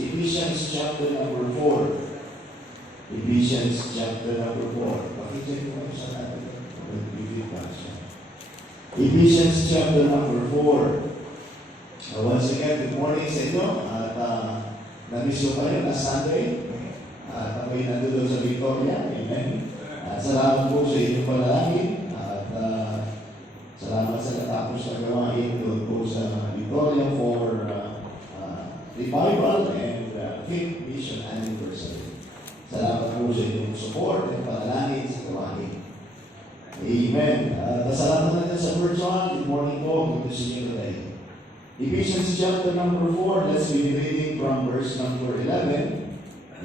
Ephesians chapter number 4. Ephesians chapter number 4. Pakichay ko kayo sa natin. Ephesians chapter number 4. Once again, good morning sa inyo. At na-miss ko kayo na Sunday. At ako'y nandun sa Victoria. Amen. Salamat po sa inyong panalangin. At salamat sa natapos na gawain doon po sa Victoria for revival and 5th mission anniversary. Salamat po sa inyong support at panalangin sa gawain. Amen. Salamat natin sa virtual. Good morning po. Good to see you today. Ephesians chapter number 4. Let's be reading from verse number 11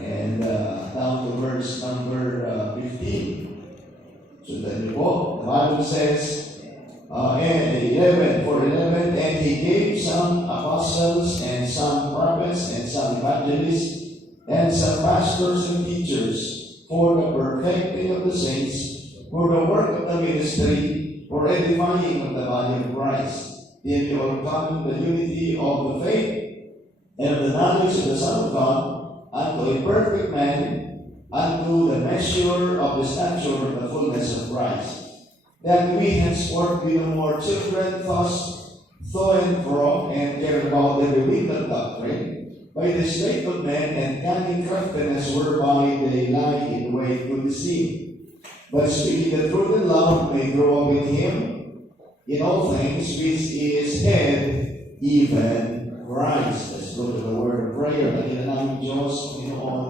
and down to verse number 15. So then po, the Bible says, and 11, and he gave some apostles and some prophets and some evangelists and some pastors and teachers for the perfecting of the saints, for the work of the ministry, for edifying of the body of Christ, in the overcoming the unity of the faith and of the knowledge of the Son of God, unto a perfect man, unto the measure of the stature of the fullness of Christ, that we henceforth be no more children, tossed to and fro, and carried about every wind of doctrine, by the strength of men and cunning craftiness, whereby they lie in wait to deceive. But speaking the truth in love, may grow up in him in all things, which is head, even Christ. Let's go to the word of prayer. Dakilan namin Diyos, Panginoon.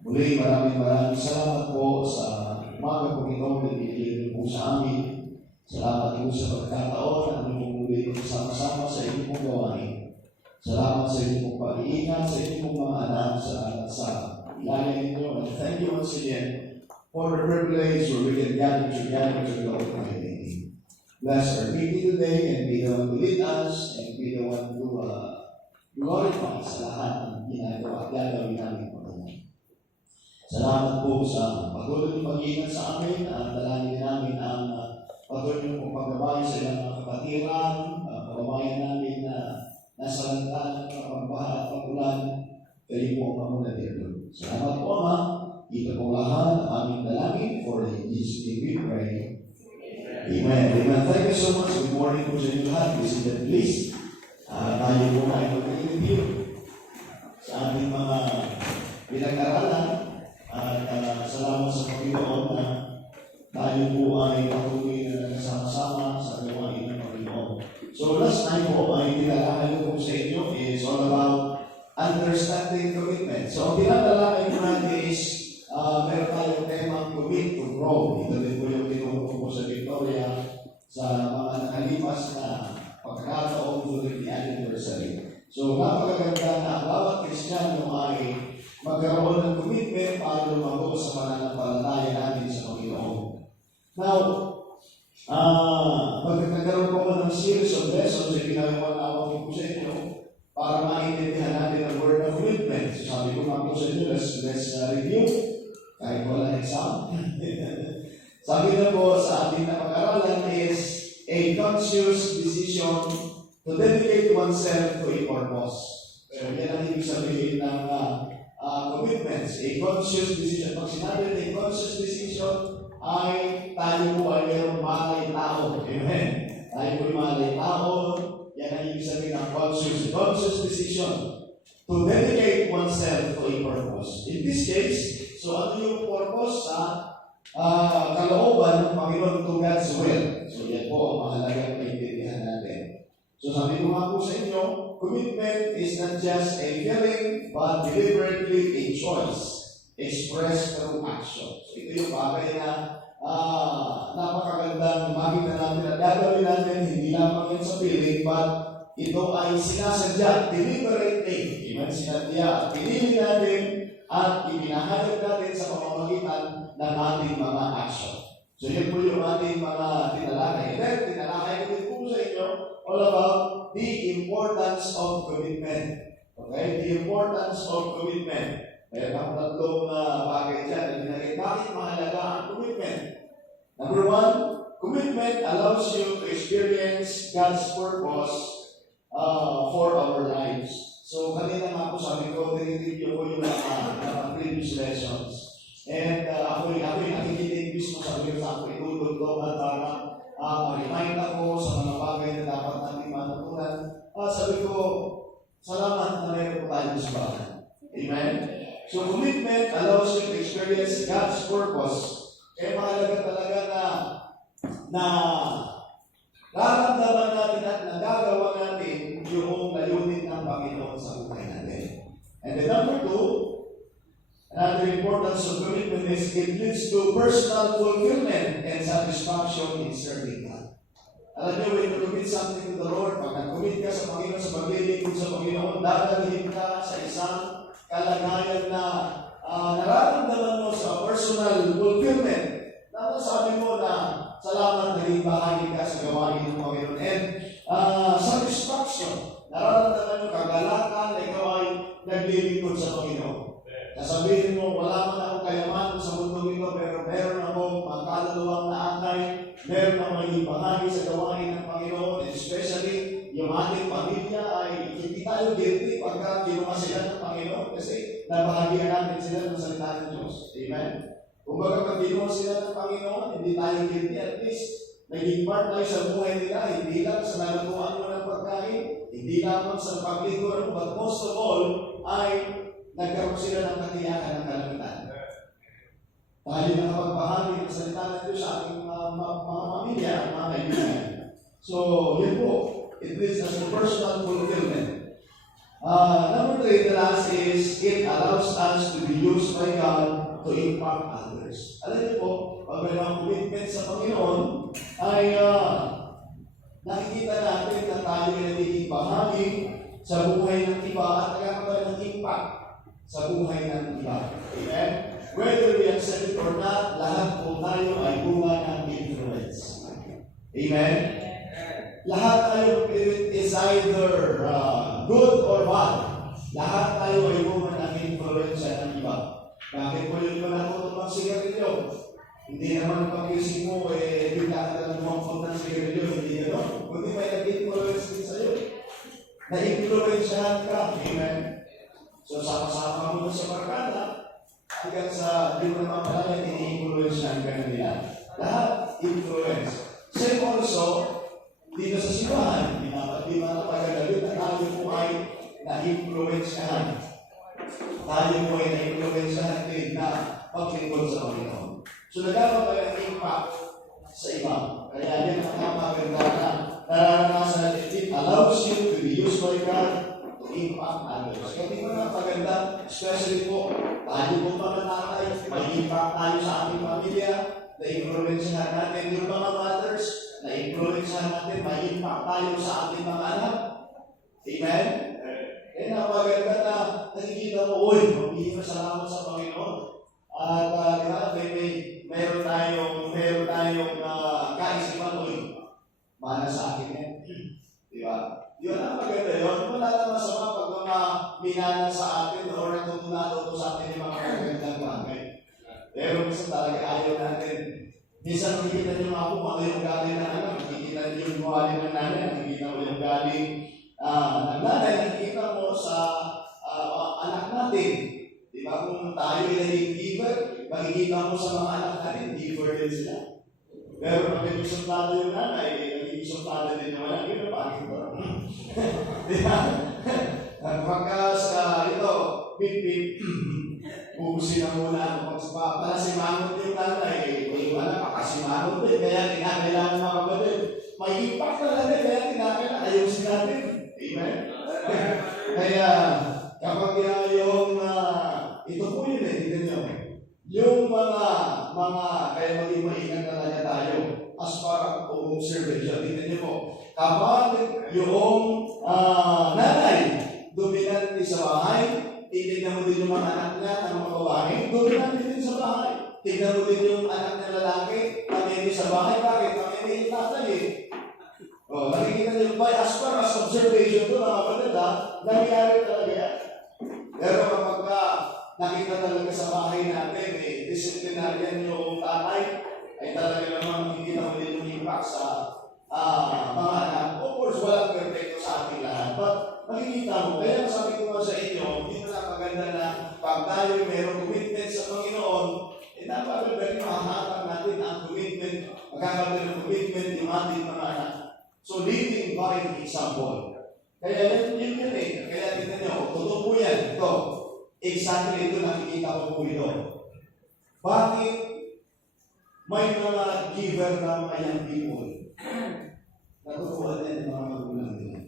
Muli, maraming salamat po sa umaga po ito na binigay po sa amin. Salamat po sa pagkataon na aming muli kasama-sama sa inyong pong gawain. Salamat sa inyong pong pag-iingat, sa inyong pong mga anak sa ilalim ninyo. And thank you once again for the privilege where we can gather together to glorify your name. Bless our meeting today and be the one to lead us and be the one to glorify sa lahat ng ginagawa at gagawin namin po. Salamat po sa patuloy ng pag-iingat sa amin at dalangin namin ang patuloy ng pagbabayan sa ilang mga kapatiran, kababayan namin na nasa lantanan ng pagbaha at pagulan, kayo po ang mamuna dito. Salamat po, Ama. Ito pong lahat ang aming dalangin for in Jesus' name we pray. Amen. Amen. Thank you so much. Good morning po sa inyo lahat. Please. Tayo po ay mag-interview sa aming mga pinag-aralan. At salamat sa Panginoon na tayo po ay patuloy na kasama-sama sa gawain ng Panginoon. So last time po ay tinalakay ko po sa inyo is all about understanding commitment. So ang tinalakay ko natin is meron tayong temang commit to grow. Ito din po yung tinuturo ko sa Victoria sa mga nakalipas na pagkakataon during the anniversary. So napakaganda na ang bawat Kristiyano ay magkaroon ng commitment para lumago sa pananampalataya natin sa Panginoon. Now, magkakaroon po ko ng series of lessons na pinagawa ko sa inyo para maintindihan natin ang word of commitment. So sabi ko nga po sa inyo, let's review. Kahit wala exam. Sabi na po sa ating napag-aralan is a conscious decision to dedicate oneself to a purpose. So yan ang ibig sabihin ng commitments, a conscious decision. Pag sinabi na a conscious decision, ay tayo po ay mayroong malay tao. Amen. Tayo po ay malay tao. Yan ang ibig sabihin ng conscious decision to dedicate oneself to a purpose. In this case, so ano yung purpose sa kalooban ng Panginoon to God's will? So yan po ang mahalagang maintindihan natin. So sabi ko nga po sa inyo, commitment is not just a feeling, but deliberately a choice expressed through action. So ito yung bagay na napakagandang makita natin at gagawin natin, hindi lamang yan sa feeling, but ito ay sinasadya, deliberately. Iman sinadya at pinili natin at ipinahayag natin sa pamamagitan ng ating mga action. So yun po yung ating mga tinalakay. And then, tinalakay ko din po sa inyo all about the importance of commitment. Okay? The importance of commitment. Meron ang tatlong bagay dyan na binagay. Bakit mahalaga ang commitment? Number one, commitment allows you to experience God's purpose for our lives. So kanina nga po sabi ko, tinitipyo ko yung mga previous lessons. And ako nakikinig mismo sa Diyos, ako itutod ko at para ma-remind ako sa mga bagay na dapat natin matutunan. Sabi ko, salamat na meron po tayo sa bahay. Amen? So commitment allows you to experience God's purpose. Kaya mahalaga talaga na nararamdaman natin at nagagawa natin yung layunin ng Panginoon sa buhay natin. And then number two, another importance of commitment is it leads to personal fulfillment and satisfaction in serving God. Alam niyo, when you commit something to the Lord, pag nag-commit ka sa Panginoon, sa paglilingkod sa Panginoon, dadalhin ka sa isang kalagayan na nararamdaman mo sa personal fulfillment. Sabi mo na salamat naging bahagi ka sa gawain ng Panginoon. And satisfaction, nararamdaman mo kagalakan na ikaw ay naglilingkod sa Panginoon. Sasabihin mo, wala man akong kayamanan sa mundo ito, pero meron akong magkaluluwang na angay, meron akong maging bahagi sa gawain ng Panginoon, and especially yung ating pamilya ay hindi tayo guilty pagka kinuha sila ng Panginoon kasi nabahagian natin sila ng salita ng Diyos. Amen? Kung baga pag kinuha sila ng Panginoon, hindi tayo guilty, at least naging part tayo sa buhay nila, hindi lang sa nalutuan mo ng pagkain, hindi lamang sa paglingkod, but most of all ay nagkaroon sila ng katiyakan ng kalamitan. Tayo nakapagbahagi ng salita ng Diyos sa ating mga pamilya, mga kaibigan. So, yun po. It leads us to personal fulfillment. Number three, the last is, it allows us to be used by God to impact others. Alam niyo po, pag may mga commitment sa Panginoon, ay nakikita natin na tayo ay nagiging bahagi sa buhay ng iba at nagkakaroon ng impact sa buhay ng iba. Amen? Whether we accept it or not, lahat po tayo ay bunga ng influence. Amen? Lahat tayo is either good or bad. Lahat tayo ay bunga ng influence ng iba. Bakit mo yung iba natutong mag-sigarilyo? Hindi naman pag-isip mo, bigla ka na lumangkot ng sigarilyo, hindi gano'n. Kundi may nag-influence din sa'yo. Na-influensyahan ka. Amen? So, sama-sama mo sa barkada, hanggang sa di mo naman pala, ini-influensyahan ka na nila. Lahat, influence. Same also, dito sa simbahan, di matapagagalit na tayo po ay na-influensyahan. Tayo po ay na-influensyahan din na paglingkod sa Panginoon. So, nagkaroon tayo ng impact sa iba. Kaya yan ang napaganda na nararanasan natin. It allows you to be used by God to impact others. Kaya di ba napaganda, especially po, tayo po mga nanay, may impact tayo sa ating pamilya, na-influensyahan natin yung mga mothers, na-influensyahan natin, may impact tayo sa ating mga anak. Amen? Kaya napaganda na nakikita mo, uy, magiging masalamat sa Panginoon. At meron tayong kaisipan, uy, mana sa akin yan. Di ba? Yun ang maganda yun. Wala na masama pag mga minana sa atin o natutunan sa atin yung mga magandang bagay. Pero minsan talaga ayaw natin. Minsan nakikita niyo nga po ano yung galing ng anak, nakikita niyo yung galing ng nanay, nakikita mo yung galing ng nanay, nakikita mo sa anak natin. Di ba? Kung tayo ay naging giver, makikita mo sa mga anak natin, giver din sila. Pero pag naging suplado yung nanay, naging suplado din yung anak, yun ang bakit ko. Di ba? Pagka sa ito, pip-pip, pupusin na muna ako. Para simangot yung nanay, yung anak, makasimangot din. Kaya kinakailangan mga kapatid. May impact talaga, kaya kinakailangan ayusin natin. Amen? Kaya, kapag yung, ito po yun tignan nyo. Yung mga, kaya maging maingat talaga tayo. As para observation, tignan nyo po. Kapag yung nanay, dominante sa bahay, tignan mo din yung mga anak niya ng mga babae, dominante din sa bahay. Tignan mo din yung anak na lalaki, pamili sa bahay, bakit? Pamili yung tatay eh. O, nakikita niyo ba, as far as observation to, mga kapatid nangyari talaga yan. Pero kapag nakita talaga sa bahay natin, disciplinarian yung tatay, ay talaga naman makikita mo din yung impact sa mga anak. Of course, walang perfecto sa ating lahat. But makikita mo. Kaya sabi ko nga sa inyo, hindi mo napaganda na pag tayo mayroong commitment sa Panginoon, napaganda mahahatang natin ang commitment, magkakaroon ng commitment yung ating mga anak. So, leading by example. Kaya yun eh. Kaya tignan nyo, totoo po yan. Ito, exactly ito nakikita ko po ito. Bakit may mga giver na mga young people? Natutuwa din ang mga magulang nila.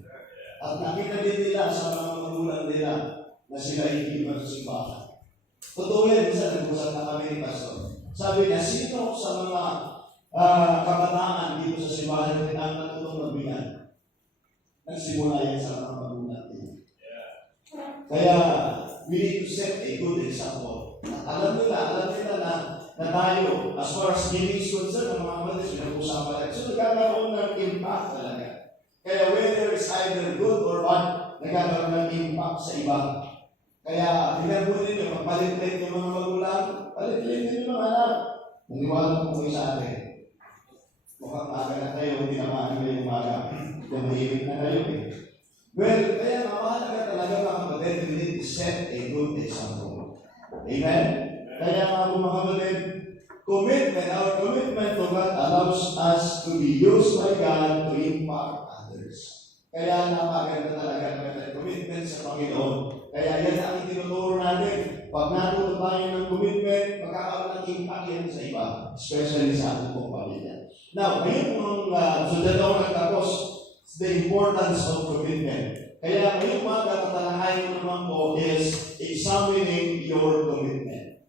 At nakita din nila sa mga magulang nila na sila ay giver sa simbahan. Totoo yan, minsan nag-usap na kami ni Pastor. Sabi niya, sino sa mga kabataan dito sa simbahan rin ang natutong magbigay? Nagsimula yan sa mga magulang nila. Kaya, we need to set a good example. Alam nila na tayo, as far as giving is concerned, ang mga kapatid, pinag-usapan natin. So, nagkakaroon ng impact talaga. Kaya whether it's either good or bad, nagkakaroon ng impact sa iba. Kaya, tingnan po ninyo, magpalit-lit yung mga magulang, palit-lit yung mga anak. Naniwala po kayo sa atin. Mukhang maaga na kayo, hindi na maaga yung umaga. Kung mahilig na kayo eh. Well, kaya mahalaga talaga mga kapatid, we need to set a good example. Amen? Kaya mga kapatid, our commitment to God allows us to be used by God to impact others. Kaya napaganda talaga ng commitment sa Panginoon. Kaya yan ang itinuturo natin. Pag natuto tayo ng commitment, magkakaroon ng impact yan sa iba, especially sa ating pong pamilya. Now, ngayon kung sundan ako nagtapos, the importance of commitment. Kaya ngayong mga tatalakayin naman po is examining your commitment.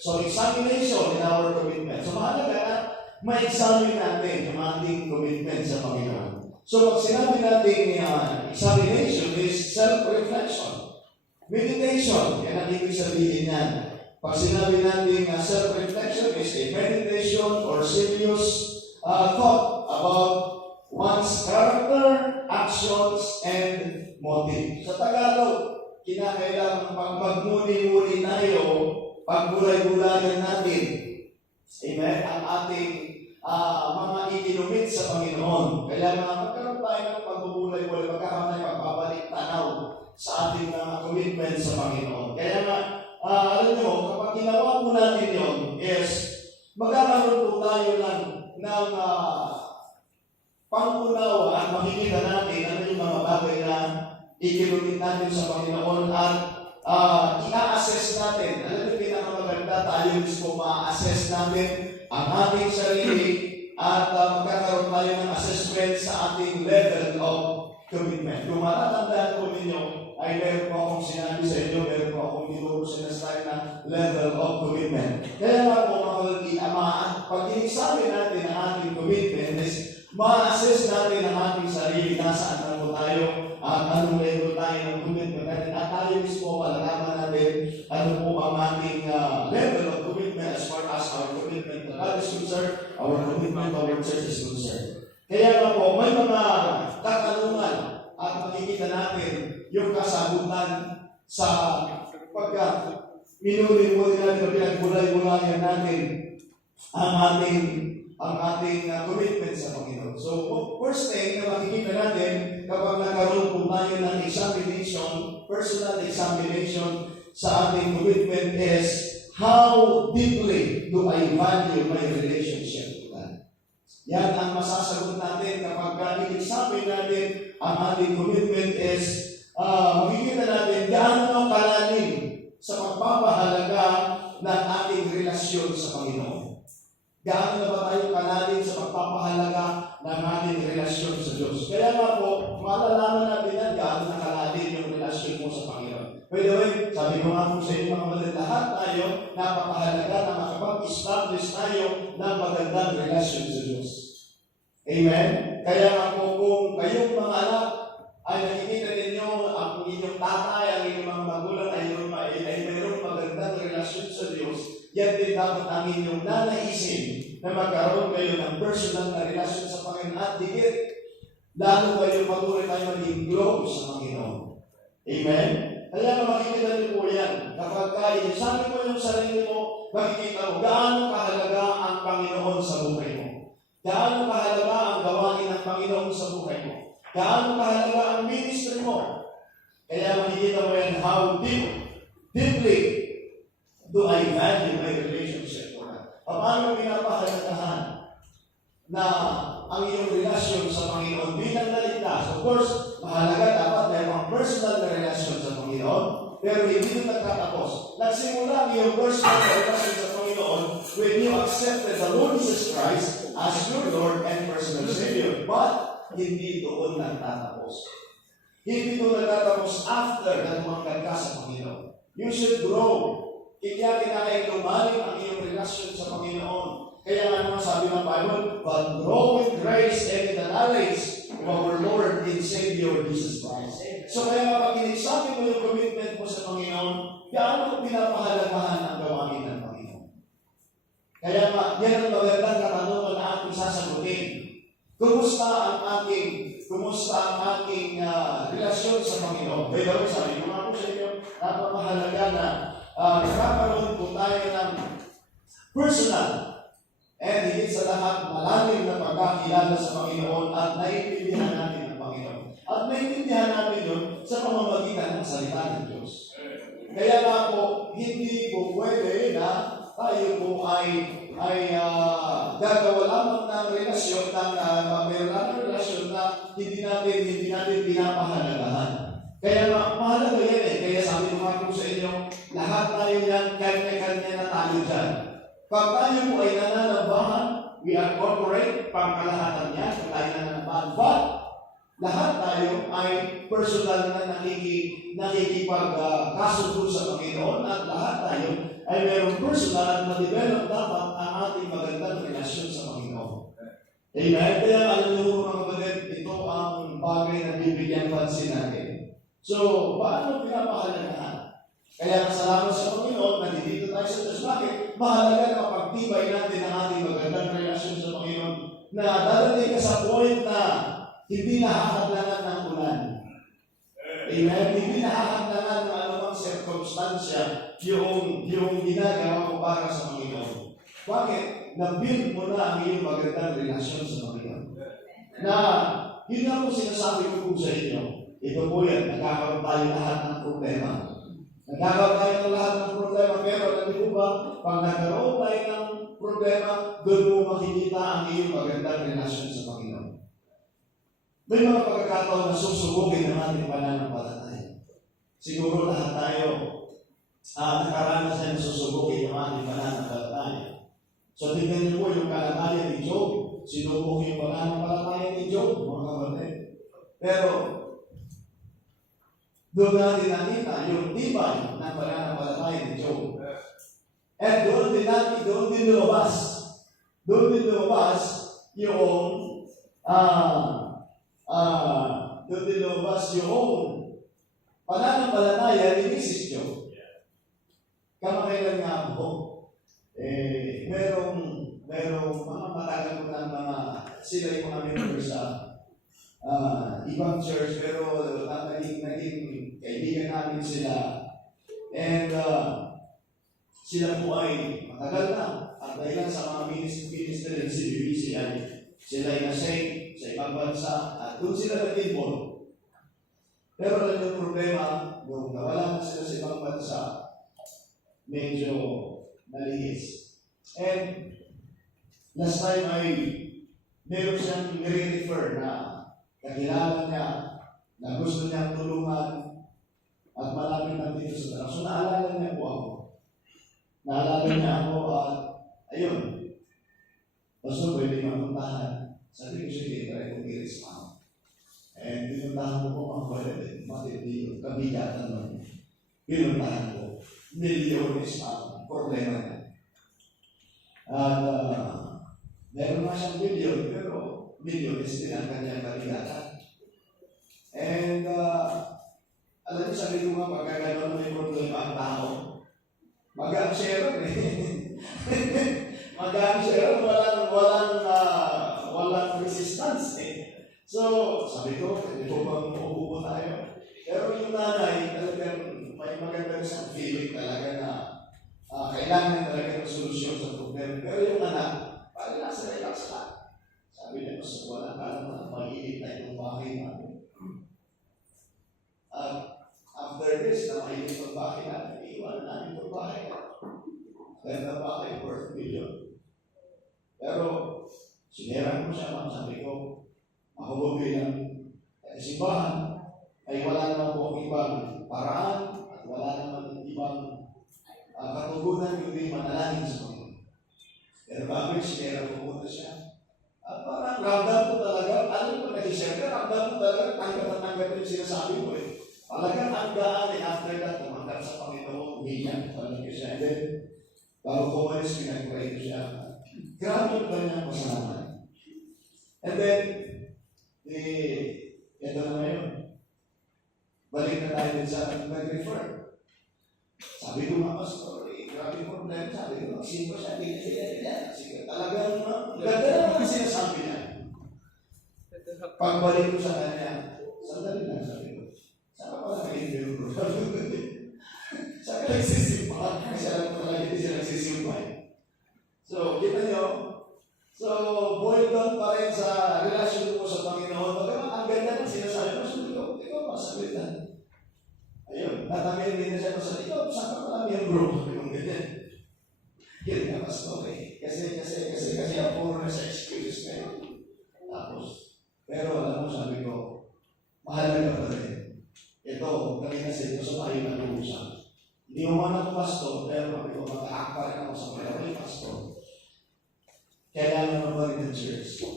So, examination in our commitment. So, mahalaga na ma-examine natin yung ating commitment sa Panginoon. So, pag sinabi natin examination is self-reflection. Meditation, yan ang ibig sabihin yan. Pag sinabi natin self-reflection is a meditation or serious thought about one's character, actions, and motive. Sa Tagalog, kinakailangan pag magmuni-muni tayo, pagbulay-bulayan natin, amen, ang ating mga ikinumit sa Panginoon. Kaya magkaroon tayo ng pagbubulay-bulay, magkakaroon tayo pagbabalik tanaw sa ating commitment sa Panginoon. Kaya alam nyo, kapag ginawa po natin yun, is magkakaroon po tayo ng pangunawa at makikita natin ano yung mga bagay na ikinumit natin sa Panginoon at i-assess natin. Alam mo, pinakamaganda tayo mismo ma-assess natin ang ating sarili at magkakaroon tayo ng assessment sa ating level of commitment. Kung matatandaan po ninyo, ay meron po akong sinabi sa inyo, meron po akong tinuro sinasabi na level of commitment. Kaya nga po, pag i-examine natin ang ating commitment is ma-assess natin ang ating sarili, nasaan na po tayo, at anong level tayo ng commitment natin, at tayo mismo malalaman natin ano po ang ating level of commitment as far as our commitment to God is concerned, our commitment to our church is concerned. Kaya nga po, may mga katanungan at makikita natin yung kasagutan sa pagka minuli-muli natin o pinagbulay-bulayan natin ang ating commitment sa Panginoon. So, first thing na makikita natin kapag nagkaroon po tayo ng examination, personal examination sa ating commitment is how deeply do I value my relationship with God? Yan ang masasagot natin kapag i-examine natin ang ating commitment is makikita natin gaano kalalim sa pagpapahalaga ng ating relasyon sa Panginoon. Gaano na ba tayo kalalim sa pagpapahalaga ng ating relasyon sa Diyos? Kaya nga po, malalaman natin yan gaano na kalalim yung relasyon mo sa Panginoon. By the way, sabi ko nga po sa inyo mga kapatid, lahat tayo napakahalaga na makapag-establish tayo ng magandang relasyon sa Diyos. Amen? Kaya nga po kung kayong mga anak ay nakikita ninyo ang inyong tatay, ang inyong mga magulang ay mayroong magandang relasyon sa Diyos, yan din dapat ang inyong nanaisin na magkaroon kayo ng personal na relasyon sa Panginoon at higit lalo kayo patuloy tayo maging close sa Panginoon. Amen? Kaya makikita niyo po yan. Kapag i-examine mo yung sarili mo, makikita mo gaano kahalaga ang Panginoon sa buhay mo. Gaano kahalaga ang gawain ng Panginoon sa buhay mo. Gaano kahalaga ang ministry mo. Kaya makikita mo yan how deeply do I value my relationship for God. Paano pinapahalagahan na ang iyong relasyon sa Panginoon bilang naligtas? Of course, mahalaga dapat mayroong personal na relasyon sa Panginoon, pero hindi ito nagtatapos. Nagsimula ang iyong personal na relasyon sa Panginoon when you accepted the Lord Jesus Christ as your Lord and personal Savior. But hindi doon nagtatapos. Hindi ito nagtatapos after na tumangkad ka sa Panginoon. You should grow. Kaya kinakailangan lumalim ang iyong relasyon sa Panginoon. Kaya nga naman sabi ng Bible, but grow in grace and in the knowledge of our Lord and Savior Jesus Christ. So kaya kapag inexamine mo yung commitment mo sa Panginoon, gaano pinapahalagahan ang gawain ng Panginoon. Kaya nga, yan ang magandang katanungan na ating sasagutin. Kumusta ang ating relasyon sa Panginoon? Kaya daw sabi ko nga po sa inyo, napamahalaga na nagkakaroon po tayo ng personal and higit sa lahat malalim na pagkakilala sa Panginoon at naiintindihan natin ang Panginoon. At naiintindihan natin yun sa pamamagitan ng salita ng Diyos. Kaya nga po, hindi po pwede na tayo po ay gagawa lamang ng relasyon, mayroon ng relasyon na hindi natin pinapahalagahan. Kaya mahalaga yan eh. Kaya sabi ko nga po sa inyo, lahat tayo yan, kanya-kanya na tayo dyan. Pag tayo po ay nananabahan, we are corporate, pangkalahatan niya, kung tayo nananabahan. But, lahat tayo ay personal na nakikipagkasundo sa Panginoon at lahat tayo ay mayroong personal at ma-develop dapat ang ating magandang relasyon sa Panginoon. Amen? Kaya alam niyo mga kapatid, ito ang bagay na bibigyan pansin natin. So, paano pinapahalagahan? Kaya salamat sa Panginoon, nandito tayo sa Diyos. Bakit? Mahalaga na mapagtibay natin ang ating magandang relasyon sa Panginoon na darating ka sa point na hindi nakakadlangan ng ulan. Amen? Hindi nakakadlangan ng anumang circumstansya yung ginagawa mo para sa Panginoon. Bakit? Na-build mo na ang iyong magandang relasyon sa Panginoon. Na, yun nga po sinasabi ko po sa inyo. Ito po yan, nagkakaroon tayo lahat ng problema. Nagkakaroon tayo ng lahat ng problema, pero nandito ba, pag nagkaroon tayo ng problema, doon mo makikita ang iyong magandang relasyon sa Panginoon. May mga pagkakataon na susubukin ng ating pananampalataya. Siguro lahat tayo nakaranas na susubukin ng ating pananampalataya. So tingnan niyo po yung kalagayan ni Job. Sinubok yung pananampalataya ni Job, mga kapatid. Pero, doon natin nakita yung tibay ng pananampalataya ni Job. At doon din lumabas yung pananampalataya ni Mrs. Job. Kamakailan nga po, merong mga matagal ko ng mga sila yung mga members sa ibang church, pero naging kaibigan namin sila. And sila po ay matagal na. At dahil sa mga ministry ng CBBC ay sila ay na-save sa ibang bansa at doon sila nag-involve. Pero alam yung problema, nung nawala na sila sa ibang bansa, medyo nalihis. And last time ay meron siyang nire-refer na kakilala niya na gusto niyang tulungan at malapit na dito sa daraw. So naalala niya po ako. Naalala niya ako at ayun. Basta pwede mapuntahan. Sabi ko sige, try kong i-respond. And pinuntahan ko po mga pwede. Matindi yung kabigatan nun. Pinuntahan ko. Milyones ang problema niya. At meron na siyang milyon, pero milyones din ang kanyang kabigatan. And alam niyo, sabi ko nga, pagka gano'n may problema ang tao, mag-share mag-share, walang resistance eh. So, sabi ko, hindi ko bang uupo tayo? Pero yung nanay, talagang may maganda sa feeling talaga na kailangan talaga ng solusyon sa problema. Pero yung anak, parang nasa relax lang. Sabi niya, mas wala ka naman, mag-iit na itong bahay namin. Ganda ba kayo worth million? Pero, sinerang ko siya, ma'am, sabi ko, ako bilang simbahan, ay wala naman po ibang paraan at wala naman ibang katugunan kundi manalangin sa Panginoon. Pero bakit sinerang ko muna siya? At parang ramdam ko talaga, ano ko nag-share ka, ramdam ko talaga, tanggap yung sinasabi ko eh. Talagang ang gaan eh, after that, tumanggap sa Panginoon, umiyak, talaga siya. And then, bago ko malis, pinag-pray ko siya. Grabe yung kanyang pasalamat. And then, ito na ngayon. Balik na tayo din sa nag-refer. Sabi ko nga, Pastor, grabe yung problema. Sabi ko, simple siya, ganyan. Sige, talagang, ganda naman sinasabi niya. Pagbalik ko sa kanya, sandali lang, sabi ko, saan ka pala nag-interview ko? Saan ka nagsisimpa? Kasi alam ko talaga hindi siya nagsisimpa. So, kita nyo, so, boil down pa rin sa relasyon mo sa Panginoon. Bagaman, ang ganda ng sinasabi mo, sabi ko, ikaw masabitan. Ayun, natamil din na siya ko sa ikaw, saan ka pala miyembro? Yung ganyan. Yun nga, Pastor eh. Kasi ako puro na sa excuses ngayon. Tapos, pero alam mo, sabi ko, mahalaga pa rin. Ito, kanina sa ito, sa tayo nag-uusap. Hindi mo man ako pastor, pero sabi ko, mag-aak pa rin ako sa mga pastor. Kailangan mo ba rin ng church?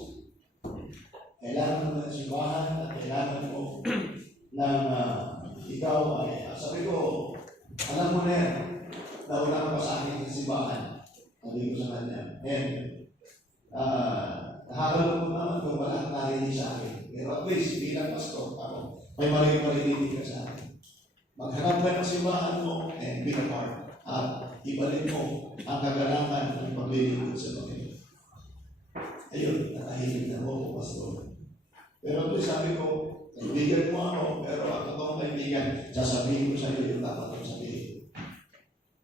Kailangan mo ng simbahan at kailangan mo ng ikaw ay, sabi ko, alam mo na yan, nauna ka pa sa akin ng simbahan. Sabi ko sa kanya, nakakalungkot naman kung wala kang narinig sa akin. Pero at least, bilang pastor, ako, may marinig ka sa akin. Maghanap ka ng simbahan mo, and be a part. At ibalik mo ang kagalangan ng paglilingkod sa Panginoon. Ayun, nakahilip na mo, pastor. Pero ito sabi ko, kaibigan mo ako, pero ang totoong kaibigan, sasabihin ko sa iyo yung dapat kong sabihin.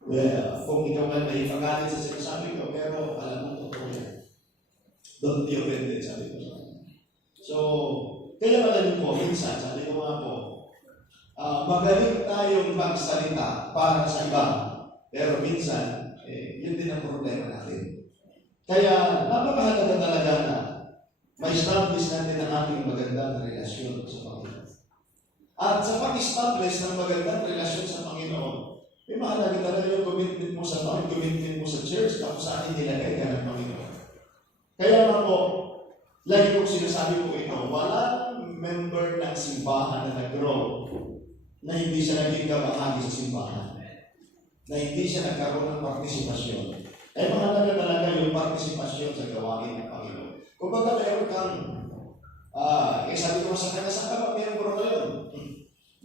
Well, kung ikaw man may pagalit sa sinasabi ko, pero alam mo, totoo yan. Don't be offended, sabi ko sa kanya. So, kaya alam po, minsan, sabi ko nga po, magaling tayong magsalita para sa iba, pero minsan, yun din ang problema natin. Kaya, napakahalaga talaga na ma-establish natin ang ating magandang relasyon sa Panginoon. At sa pag-establish ng magandang relasyon sa Panginoon, mahalaga talaga yung commitment mo sa Panginoon, commitment mo sa church, tapos saan nilagay ka ng Panginoon. Kaya nga po, lagi kong sinasabi ko ito, walang member ng simbahan na nag-grow na hindi siya naging kabahagi sa simbahan, na hindi siya nagkaroon ng partisipasyon. Ay mahalaga talaga yung partisipasyon sa gawain ng Panginoon. Kung baga mayroon kang, sabi ko sa kanya, saan ka ba miyembro ngayon?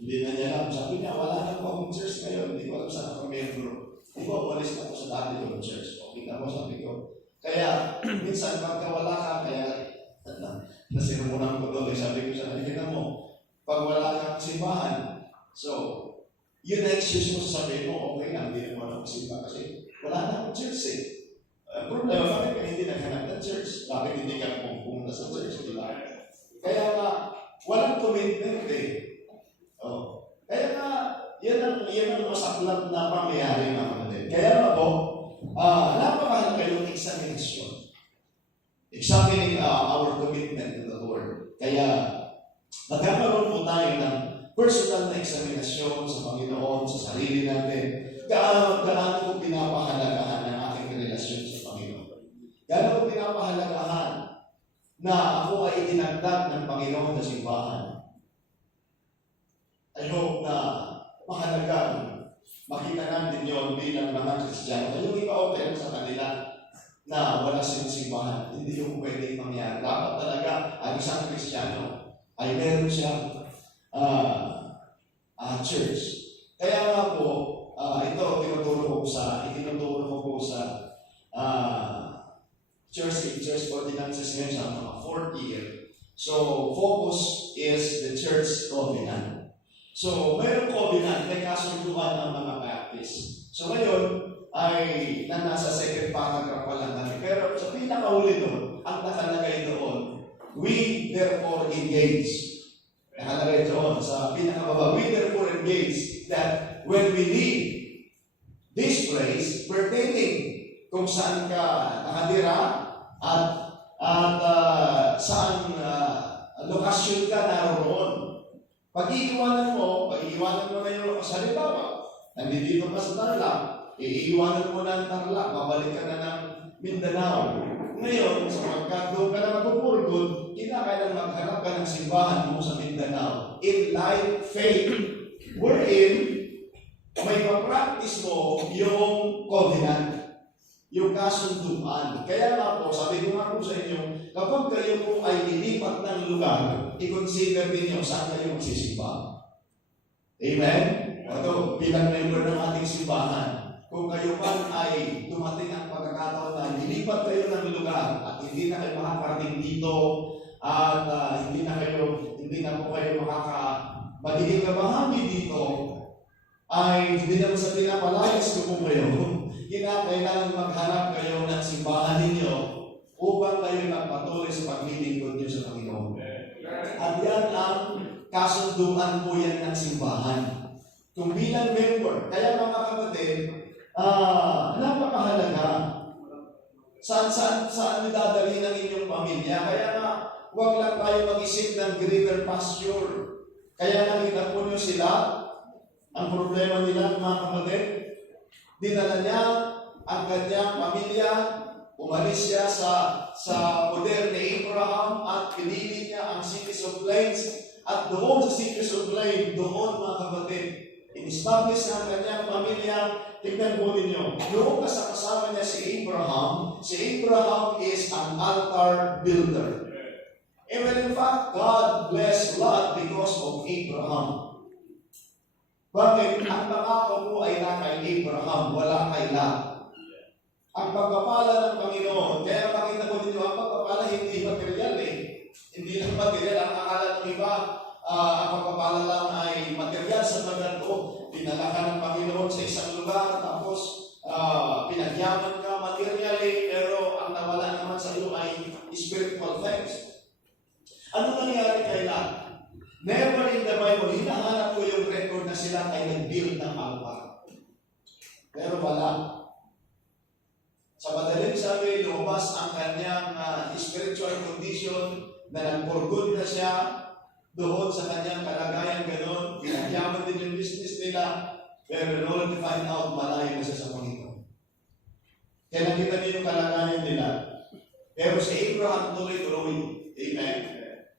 Hindi na niya alam. Sabi niya, wala na po akong church ngayon. Hindi ko alam saan ako miyembro. Hindi ko, umalis na ako sa dati ko ng church. Okay na po, sabi ko. Kaya, minsan, pagka wala ka, kaya, nasinamunan ko doon. Sabi ko sa kanya, mo, pag wala kang simbahan, so, yun na excuse mo sa sabi mo, okay lang, hindi naman ako simba kasi wala na akong church eh. Problema, bakit ka hindi naghanap ng church? Bakit hindi ka pumunta sa church? Diba? Kaya nga, walang commitment eh. Oh. Kaya nga, yan ang masaklat na pangyayari naman din. Kaya nga po, napakahalaga yung examination. Examining our commitment to the Lord. Kaya, magkakaroon po tayo ng personal na examinasyon sa Panginoon, sa sarili natin. Gaano ko pinapahalagahan ang aking relasyon sa Panginoon. Gaano ko pinapahalagahan na ako ay itinagdag ng Panginoon na simbahan. I hope na mahalaga makita natin yun bilang mga Kristiyano. Yung ipa-open sa kanila na wala silang simbahan. Hindi yung pwedeng mangyari. Dapat talaga ang isang Kristiyano ay meron siyang church. Kaya nga po, ito itinuturo ko po sa church ordinances ngayon sa mga 4th year. So, focus is the church covenant. So, mayroong covenant, may kasunduan ng mga Baptist. So, ngayon, ay nasa second paragraph pa lang namin. Pero sa pinakahuli doon, ang nakalagay doon, we therefore engage. Nakalagay doon sa pinakababa, we therefore engage that when we leave this place pertaining kung saan ka nakatira at saan lokasyon ka naroon. Pag-iiwanan mo na yung halimbawa, nandito ka sa Tarlac, iiwanan mo na ang Tarlac, babalik ka na ng Mindanao. Ngayon, sapagkat doon ka na magpupurgod, kinakailan maghanap ka ng simbahan mo sa Mindanao. In life, faith, wherein may papractice mo yung covenant, yung kasunduan. Kaya nga po, sabi ko nga po sa inyo, kapag kayo po ay lilipat ng lugar, i-consider ninyo saan kayo magsisimba. Amen? Ito, bilang member ng ating simbahan, kung kayo man ay dumating ang pagkakataon na lilipat kayo ng lugar at hindi na kayo makakarating dito at hindi na po kayo magiging kabahagi dito, ay hindi naman sa pinapalayas ko po kayo. Kinakailangan maghanap kayo ng simbahan ninyo upang kayo magpatuloy sa paglilingkod niyo sa Panginoon. At yan ang kasunduan po yan ng simbahan. Kung bilang member, kaya mga kapatid, napakahalaga saan idadali ng inyong pamilya. Kaya nga, huwag lang tayo mag-isip ng greener pasture. Kaya nakita po niyo sila, ang problema nila, mga kapatid, dinala niya ang kanyang pamilya, umalis siya sa poder ni Abraham at pinili niya ang cities of plains. At doon sa cities of plains, doon mga kapatid, in-establish ang kanyang pamilya. Tignan po ninyo, doon kasama niya si Abraham is an altar builder. And when in fact, God blessed Lot because of Abraham. Bakit? Ang pangako po ay na kay Abraham, wala kay Lot. Ang pagpapala ng Panginoon, kaya makita ko dito, ang pagpapala hindi material eh. Hindi lang material. Ang akala ng iba, ang pagpapala lang ay material sa pagkanto. Pinala ka ng Panginoon sa isang lugar, tapos pinagyaman ka materially, pero ang nawala naman sa iyo ay spiritual things. Ano nangyari kay Lot? Never in the Bible, hinahanap ko yung record na sila ay nag-build ng altar. Pero wala. Sa madaling sabi, lumabas ang kanyang spiritual condition na nag-for-good na siya doon sa kanyang kalagayan gano'n. Pinagyaman din yung business nila, pero in order to find out, malayo na siya sa Panginoon. Kaya nakita niyo yung kalagayan nila. Pero si Abraham tuloy-tuloy. Amen?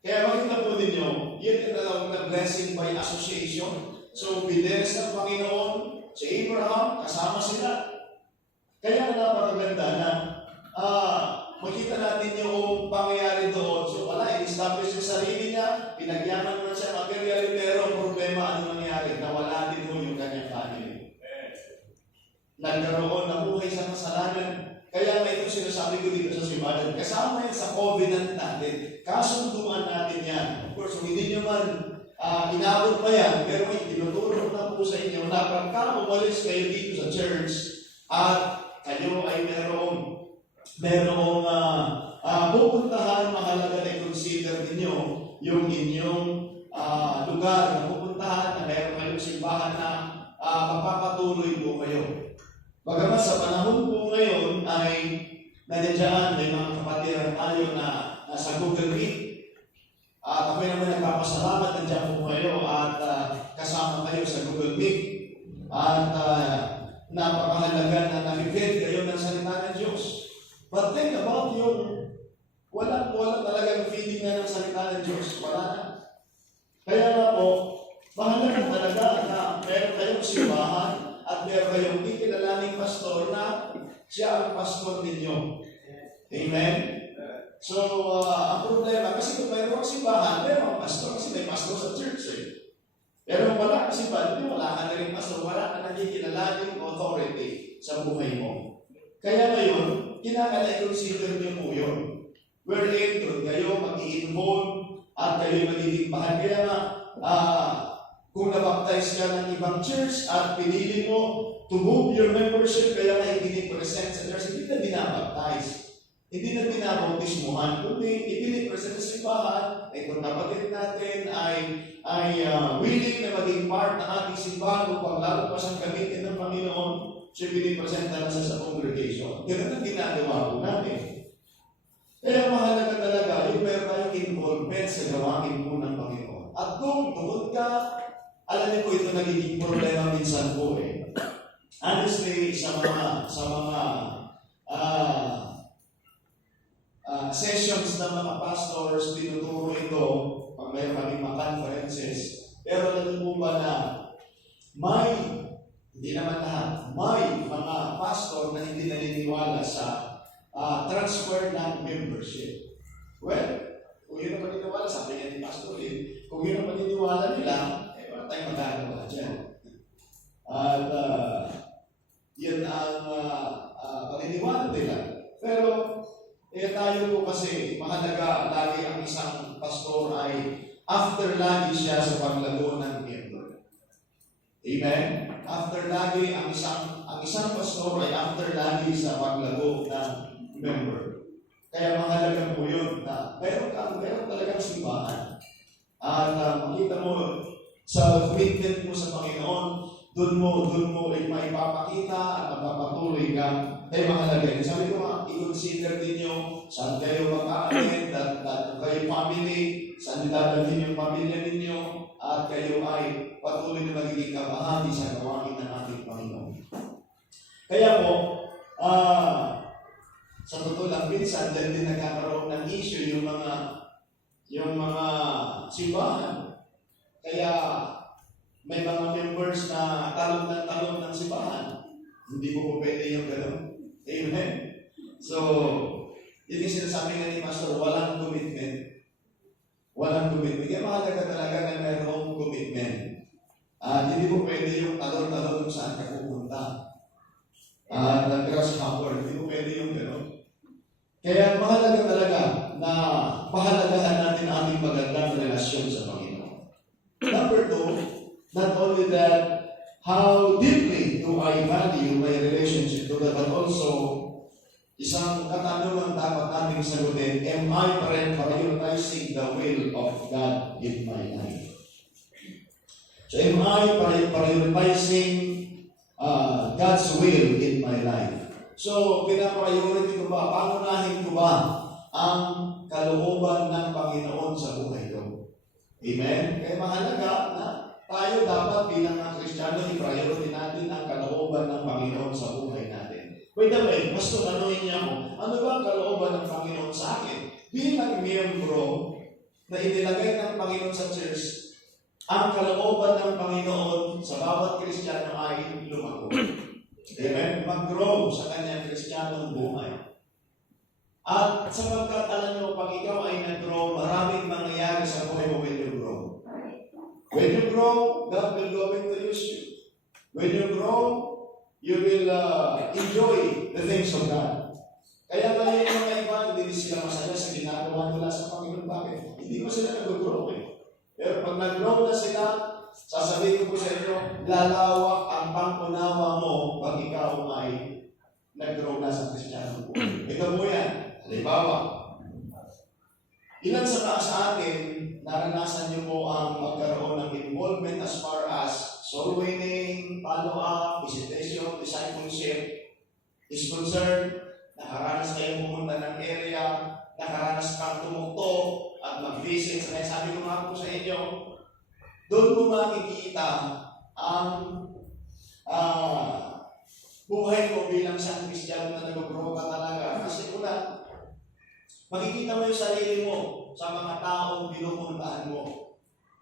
Kaya makita po ninyo, yun yung talawag na blessing by association. So, bilis ng Panginoon, si Abraham, kasama sila. Kaya napakaganda na makita natin yung pangyayari doon. So, wala, in-establish yung sarili niya, pinagyaman mo siya materially, pero ang problema, ano nangyari? Nawala din mo yung kanyang family. Nagkaroon na buhay sa kasalanan. Kaya nga ito sinasabi ko dito sa simbahan, kasama yan sa covenant natin. Kasunduan natin yan. Of course, kung hindi nyo man inabot pa yan, pero may tinuturo na po sa inyo na pagka umalis kayo dito sa church at kayo ay merong pupuntahan, mahalaga na i-consider ninyo yung inyong lugar na pupuntahan na meron kayong simbahan na magpapatuloy po kayo. Bagamat sa panahon po ngayon ay nandiyan, may mga kapatiran tayo na nasa Google Meet. At ako naman nagpapasalamat, nandiyan po kayo at kasama kayo sa Google Meet. At napakahalaga na nakifeed kayo ng salita ng Diyos. But think about yung wala talagang feeding na ng salita ng Diyos. Wala na. Kaya nga po, mahalaga talaga na meron kayong simbahan at meron kayong ikilalaning pastor na siya ang pastor ninyo. Amen? So, ang problema, kasi kung mayroon kang simbahan, meron kang pastor, kasi may pastor sa church eh. Pero kung wala kang simbahan, wala ka na rin pastor, wala ka nagkikilalaning authority sa buhay mo. Kaya ngayon, kinakala-consider niyo po yun. Wherein doon kayo mag-i-involve at kayo magiging bahan. Kaya nga, kung nabaptize ka ng ibang church at pinili mo to move your membership, kaya nga ipinipresent sa church, hindi na binabaptize. Hindi na binabautismuhan, kundi ipinipresent sa simbahan, ay kung kapatid natin ay willing na maging part ng ating simbahan upang lalo pa siyang gamitin ng Panginoon, siya pinipresenta na sa congregation. Ganun ang ginagawa po natin. Kaya mahalaga talaga yung meron tayong involvement sa gawain po ng Panginoon. At kung tungkol ka, alam niyo po ito nagiging problema minsan po eh. Honestly, sa mga sessions ng mga pastors, tinuturo ito pag mayroon kami mga conferences. Pero alam po ba na hindi naman lahat, may mga pastor na hindi naniniwala sa transfer ng membership. Well, kung yun ang paniniwala, sabi niya ni Pastor Lin, kung yun ang paniniwala nila, wala tayong magagawa dyan. At yun ang paniniwala nila. Pero, tayo po kasi, mahalaga lagi ang isang pastor ay after lagi siya sa paglago ng member. Amen? After lagi, ang isang pastor ay after lagi sa paglago ng member. Kaya mahalaga po yun na meron talagang simbahan. At makita mo sa commitment mo sa Panginoon, doon mo ay maipapakita at magpapatuloy ka. Kaya mahalaga yun. Sabi ko nga, i-consider din nyo saan kayo mag-a-attend, at kayo family, saan dadalhin yung pamilya ninyo, at kayo ay patuloy na magiging kabahagi sa gawain ng ating Panginoon. Kaya po, sa totoo lang, minsan, dahil din nagkakaroon ng issue yung mga simbahan. Kaya, may mga members na talon ng simbahan. Hindi mo po pwede yung gano'n. Amen? So, yun yung sinasabi nga ni Pastor, walang commitment. Walang commitment. Kaya mahalaga talaga na mayroong commitment. Hindi po pwede yung talon-talon kung saan ka pupunta. Grasshopper, hindi po pwede yung gano'n. Kaya mahalaga talaga na pahalagahan natin ang ating magandang relasyon sa Panginoon. Number 2, not only that, how deeply do I value my relationship to God, but also, isang katanungan dapat natin sagutin, am I prioritizing the will of God in my life? So, am I prioritizing God's will in my life? So, pinapriority ko ba, pangunahin ko ba ang kalooban ng Panginoon sa buhay ko? Amen? Kaya mahalaga na tayo dapat bilang mga Kristiyano, i-priority natin ang kalooban ng Panginoon sa buhay natin. By the way, Pastor, tanungin niya ako, ano ba ang kalooban ng Panginoon sa akin? Bilang miyembro na inilagay ng Panginoon sa church, ang kalooban ng Panginoon sa bawat Kristiyano ay lumago. Amen? Mag-grow sa kanyang Kristiyanong buhay. At sapagkat alam nyo, pag ikaw ay nag-grow, maraming mangyayari sa buhay mo when you grow. When you grow, God will go to use you. When you grow, you will enjoy the things of God. Kaya tayo yung mga iba, hindi sila masaya sa ginagawa nila sa Panginoon. Bakit? Hindi ko sila nag-grow eh. Pero pag nag-grow na sila, sasabihin ko sa inyo, lalawak ang pang-unawa mo pag ikaw ay nag-grow na sa Kristiyano. Ito mo yan. Halimbawa, ilan sa atin, naranasan niyo po ang magkaroon ng involvement as far as soul winning, follow-up, visitation, discipleship is concerned. Nakaranas kayong pumunta ng area, nakaranas kang tumukto at mag-visit. Kaya sabi ko nga po sa inyo, doon mo makikita ang buhay mo bilang isang Kristiyano na nag-grow ka talaga. Kasi una, makikita mo yung sarili mo sa mga taong pinupuntahan mo.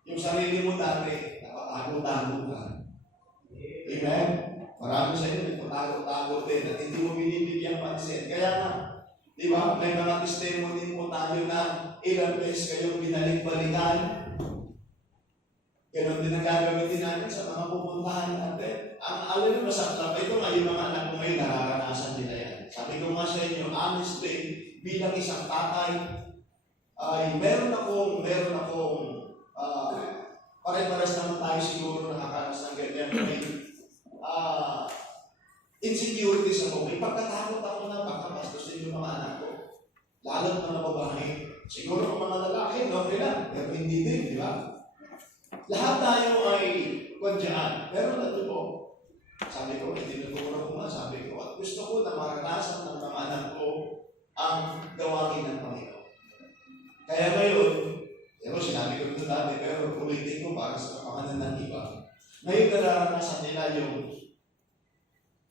Yung sarili mo dati, nakatago-tago ka. Amen? Marami sa inyo, nagpatago-tago din at hindi mo binibigyan pansin. Kaya nga, di ba, may mga testimony mo tayo na ilang beses kayong binalik-balikan. Ganon din ang gagawin din natin sa mga pupuntahan natin. Ang alam mo sa ito nga, yung mga anak mo ngayon, nararanasan nila yan. Sabi ko nga sa inyo, honestly, bilang isang tatay, ay meron akong pare-pares naman tayo siguro nakakaranas ng ganyan. May insecurity sa mo. May pagkatakot ako na baka bastusin yung mga anak ko. Lalo ng mga babae. Siguro ang mga lalaki, okay lang. Pero hindi din, di ba? Lahat tayo ay kwadyan. Pero nato po, sabi ko, tinuturo ko nga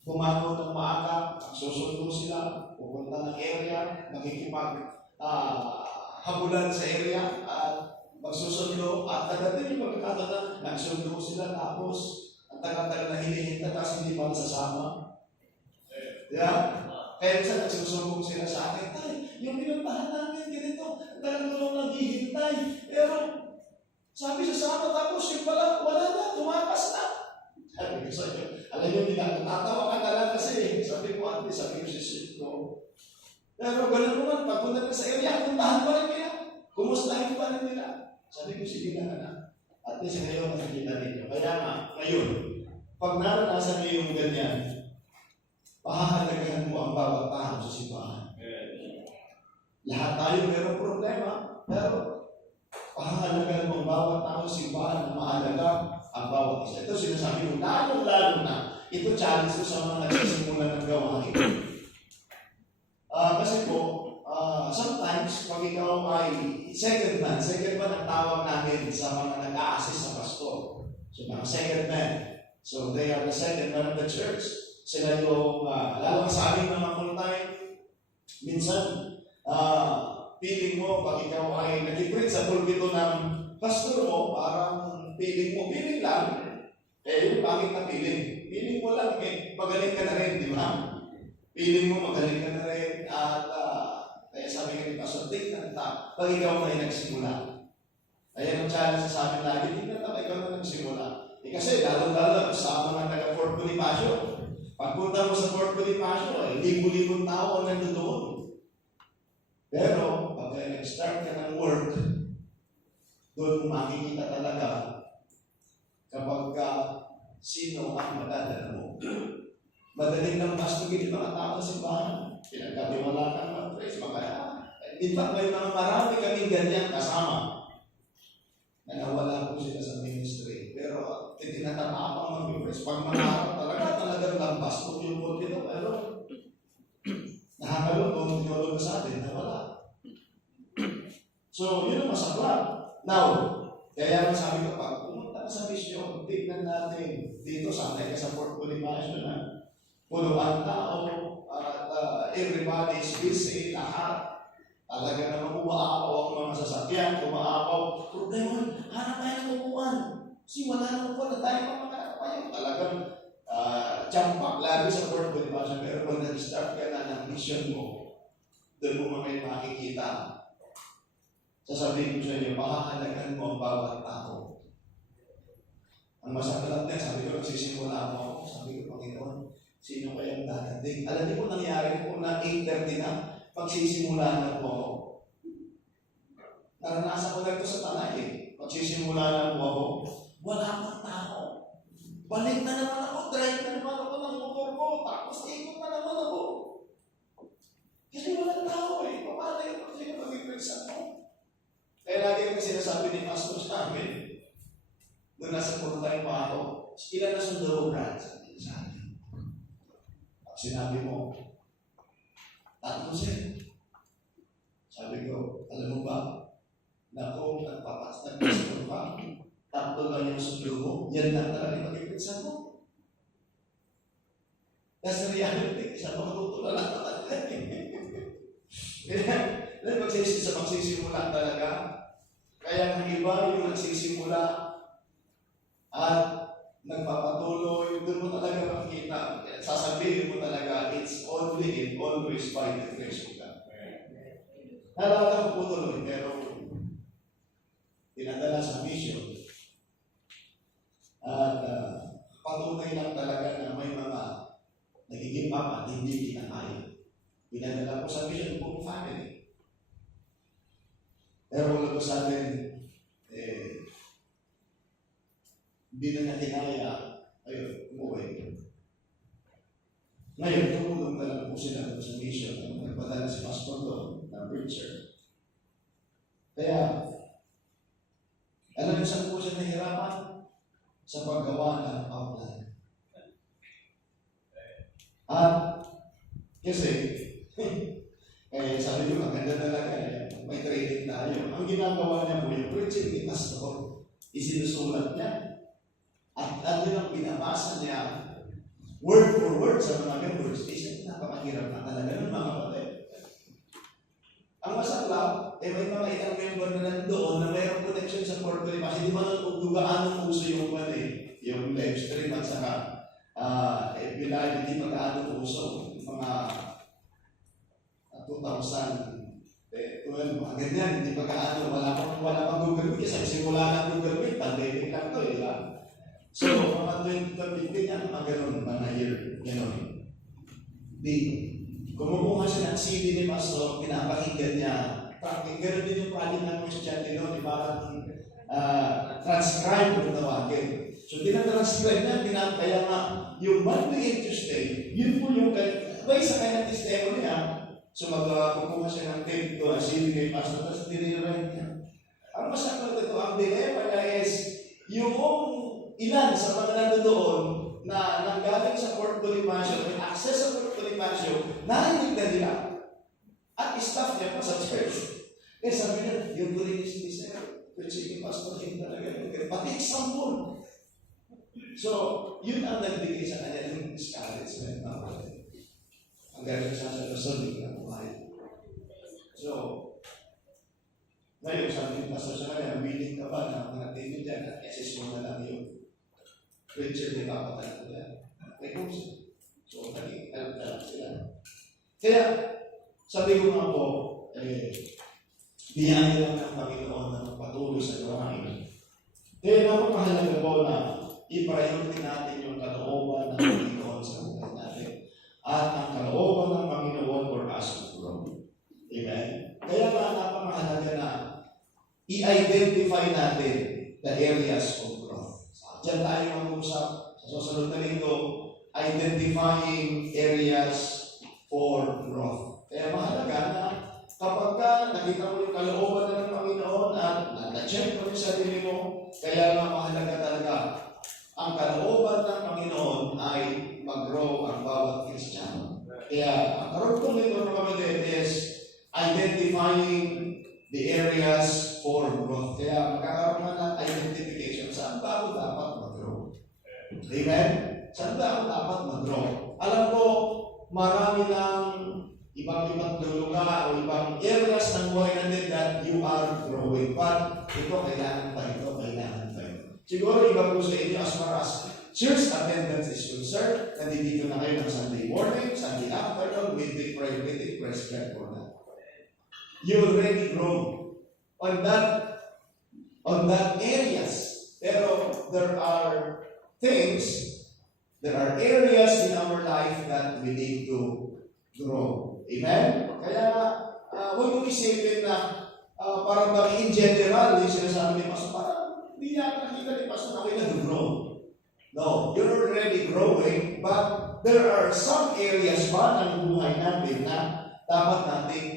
bumangon ng maaga, magsusundo sila, pupunta ng area, habulan sa area, at magsusundo, at tagadating yung pagkakataon na nagsundo sila, tapos ang tagal-tagal na hinihintay kasi hindi pa nasasama. Yeah? Kaya minsan nagsusumbong sila sa akin, tay, yung pinuntahan namin, ganito, tagal-tagal naghihintay, pero sabi sa sama, tapos yung pala, wala na, tumakas na. Sabi ko sa inyo, alam nyo, tatawa ka na lang kasi, sabi ko, ate, sabi ko si Sito. Pero gano'n naman, pagpunta ka sa area, puntahan pa rin nila. Kumustahin pa rin nila. Sabi ko, sige na na. At least ngayon, nakikita ninyo. Kaya nga, ngayon, pag naranasan niyo yung ganyan, pahahalagahan mo ang bawat tao sa simbahan. Lahat tayo mayroong problema, pero pahahalagahan mo ang bawat tao sa simbahan na mahalaga ang bawat isa. Ito sinasabi ko, lalo na, ito challenge ko sa mga nagsisimula ng gawain. Kasi po, sometimes, pag ikaw ay second man ang tawag namin sa mga nag-a-assist sa pastor. So, mga second man. So, they are the second man of the church. Sila yung, lalo sa amin naman full time, minsan, feeling mo, pag ikaw ay nag-print sa pulpito ng pastor mo, parang feeling lang, yung pangit na feeling. Feeling mo lang, magaling ka na rin, di ba? Feeling mo, magaling ka na rin, at kaya sabi ka ni Pastor, tingnan ta, pag ikaw na nagsimula. Kaya ang challenge sa amin lagi, tingnan ta, ikaw na nagsimula. Kasi lalo-lalo, sa mga taga-Fort Bonifacio, pagpunta mo sa Fort Bonifacio, libo-libong tao ang nandoon. Pero, pag nag-start ka ng work, doon makikita talaga kapag sino ang madadala mo. Madaling lang bastugin yung mga tao sa simbahan. Pinagkatiwala ka ng praise. In fact, may mga marami kaming ganyan kasama. Nawala po sila sa ministry. Pero tinatapang mag-praise. Pag mga araw talagang lang bastug yung pulpito. Pero nakakalungkot, tinulog sa atin, nawala. So, yun ang masakla. Now, kaya sabi ko, pag pumunta ka sa misyon, tignan natin dito sa atin sa Fort Bonifacio na puno ang tao at everybody is busy, lahat. Talaga naman umaapaw ang mga sasakyan, umaapaw. Problema, hanap tayo ng upuan. Kasi wala nang upuan na tayo mga kapayo. Talagang champak lagi sa Fort Bonifacio. Pero pag nag-start ka na ng mission mo, doon mo may makikita. Sasabihin ko sa inyo, pakahalagan mo ang bawat tao. Ang masakit din, sabi ko, nagsisimula ako. Sabi ko, Panginoon, sino kayang dadating? Alam niyo po nangyari po na 8:30 na, pagsisimula na po ako. Naranasan ko na ito sa Tanay eh. Pagsisimula na po ako, wala pang tao. Balik na naman ako, drive na naman ako ng motor ko, tapos ikot na naman ako. Kasi walang tao eh. Paano yung pag-i-present mo? Kaya lagi kami sinasabi ni Pastor sa amin, nung nasa puro tayo pa ako, ilan na sundalo, Brad? Sabi sa akin. Sinabi mo, 3 sir. Sabi ko, alam mo ba, na kung nagpapastor pa, 3 lang yung sundo mo, yan lang talaga pag-ipinsan mo. That's the reality. Sa mga tutulala talaga. Kaya, magsisimula talaga. Kaya ang iba yung nagsisimula at nagpapatuloy, doon mo talaga makikita. Sasabihin mo talaga, it's only and always by the grace of God. Nalala ko po tuloy, pero tinadala sa mission. At patunay lang talaga na may mga nagiging mama, hindi kinakaya. Pinadala ko sa mission po family. Pero wala ko sa atin, hindi na niya kinaya, ayun, umuwi. Ngayon, tumulong na lang po sila sa mission. Nagpadala si Pastor doon, na preacher. Kaya, alam niyo saan po siya nahihirapan? Sa paggawa ng outline. At, kasi, kaya sabi ko, maganda talaga may training tayo. Ang ginagawa niya po yung preaching ni Pastor, isinusulat niya. At ano yung pinabasa niya, word for word sa mga members, napakahirap na talaga ng mga kapatid. Ang masaklap, may mga ilang member na nandoon na mayroong connection sa Fort Bonifacio. Hindi man kung gaano uso yung yung live stream at saka FB Live, hindi pa gaano uso. Yung mga 2012, mga ganyan, hindi pa gaano, wala pang Google Meet. Kasi simula ng Google Meet, pandemic lang to, di ba? So, mga 2015 yan, mga ganun, mga year, ganun. Kumukuha siya ng CD ni Pastor, pinapakinggan niya. Ganun din yung project ng Christian Dino, di ba? Transcribe kung tawagin. So, tinatranscribe niya, kaya nga, yung Monday and Tuesday, yun po yung sa kanyang testimo niya. So, magkukuha siya ng tape to, CD ni Pastor, tapos dinirect niya. Ang masakot ito, ang dilema niya is, yung ilan sa mga nandoon na nanggaling sa Fort Bonifacio, may access sa Fort Bonifacio, narinig na nila. At staff niya pa sa church. Eh sabi niya, yung Gurinis ni Sir, sige Pastor, hindi talaga yung pati example. So, yun ang nagbigay sa kanya ng discouragement. Ang galing siya sa kasunod na buhay. So, ngayon, sabi ni Pastor sa kanya, willing ka ba na manatili dyan at assess mo na lang yung preacher ni Papa talaga dyan? Reconcile. So, naging help na lang sila. Kaya, sabi ko nga po, biyaya lang ng Panginoon na magpatuloy sa gawain. Kaya napakahalaga po na i-priority natin yung kalooban ng Panginoon sa buhay natin at ang kalooban ng Panginoon for us to grow. Amen? Kaya nga napakahalaga na i-identify natin the areas of growth. Diyan tayo mag-usap sa susunod na linggo, identifying areas for growth. Kaya mahalaga na kapag nakita mo yung kalooban na ng Panginoon at na-check mo yung sarili mo, kaya nga mahalaga talaga ang kalooban ng Panginoon ay mag-grow ang bawat Kristiyano. Kaya ang karugtong nito mga kapatid is identifying the areas for growth. Kaya magkakaroon na ng identification saan ba ako dapat mag-grow. Amen? Saan ba ako dapat mag-grow? Alam ko, marami ng ibang lugar o ibang areas ng buhay natin that you are growing. But ito, kailangan pa ito, kailangan pa ito. Siguro iba po sa inyo as far as church attendance is concerned, nandito na kayo ng Sunday morning, Sunday afternoon, midweek prayer meeting, praise God for that. You already grown on that areas. Pero there are areas in our life that we need to grow. Amen? Kaya huwag mong isipin na parang in general, yung sinasabi ni Pastor, parang hindi niya nakita ni Pastor na ako'y nag-grow. No, you're already growing, but there are some areas ba ng buhay natin na dapat nating